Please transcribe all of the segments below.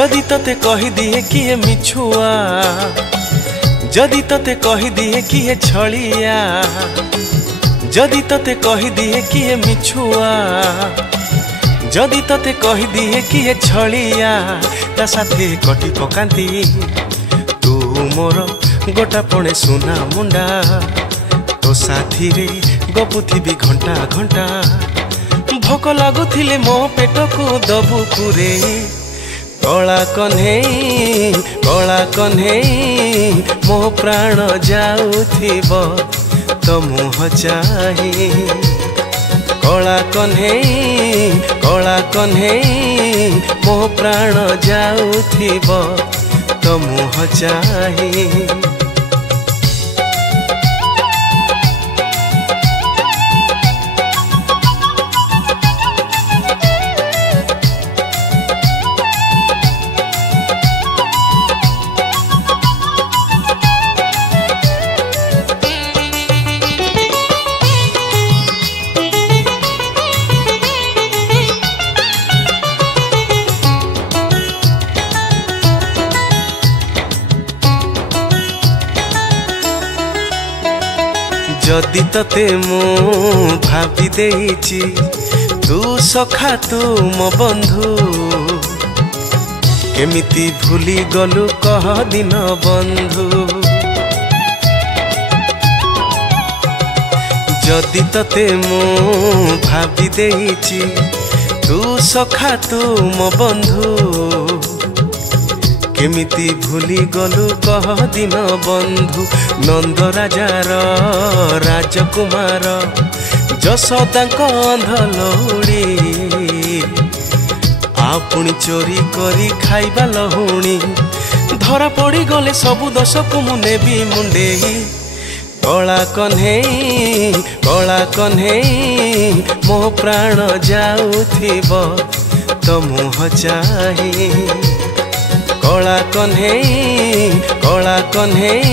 जदि तते कही दिए किए मिछुआ, जदि तते कही दिए किए छलिया, जदि तते कही दिए किए मिछुआ, जदि तते कही दिए किए छलिया, ता साथे कटी पकांती तू मोर गोटा पणे सुना मुंडा। तो साथी रे गपुथिबी घंटा घंटा, भोक लागुथिले मो पेट को दबु पुरेई। कला कन्हेई मो प्राण जाउथिब तो मुह चाही। कला कन्हेई मो प्राण जाउथिब तो मुह चाही। जदि तते मु भाभी देइची तू सखा तू मो बंधु, केमिति भूली गलु कह दिन बंधु। जदि तते मु भाभी देइची तू सखा तू मो बंधु, केमिति भूली गलु कह दिन बंधु। नंद राजार राजकुमार जशोदा अंध लहुणी, आपुणी चोरी करी खाइबा लहुणी। धरा पड़ी गले सबु दश को मु नेबी मुंडेई। कला कन्हेई मो प्राण जाउथिब तो मुह चाही। कला कन्हेई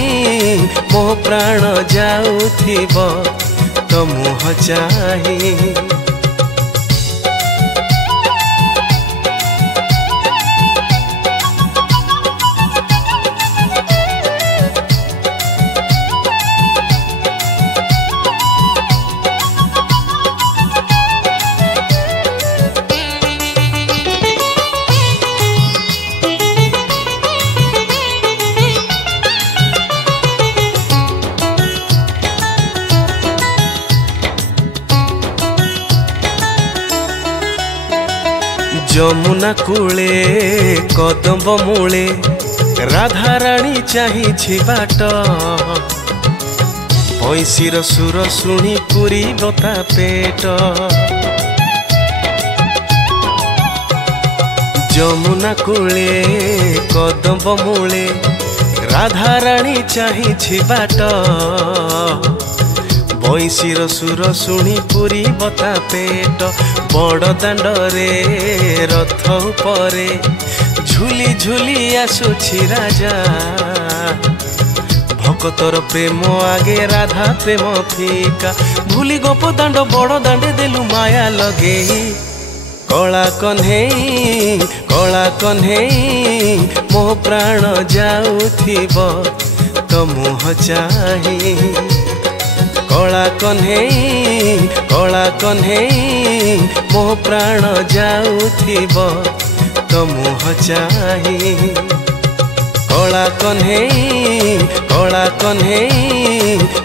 मो प्राण जाउथिब तो मुह चाही। जमुना कूले कदम्ब मूले राधा रानी चाहिछि बाट। पैंसीर सुर शुणी पुरी बता पेट। जमुना कूले कदम्ब मूले राधा रानी चाहिछि बाट। पैंसीर सुर शुणी पुरी बता पेट। बड़ दांडरे रथ उपरे झुली झुली आसुछि राजा। भक्तर प्रेम आगे राधा प्रेम फीका। भूली गोप दांड बड़ दांडे देलु माया लगेई। कला कन्हेई मो प्राण जाउथिब तो मुह चाही। कला कन्हेई मो प्राण जाउथिब तो मुह चाही। कला कन्हेई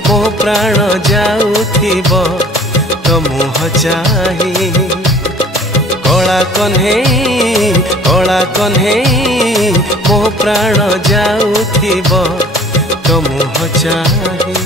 मो प्राण जाउथिब तो मुह चाही। कला कन्हेई मो प्राण जाउथिब तो मुह चाही।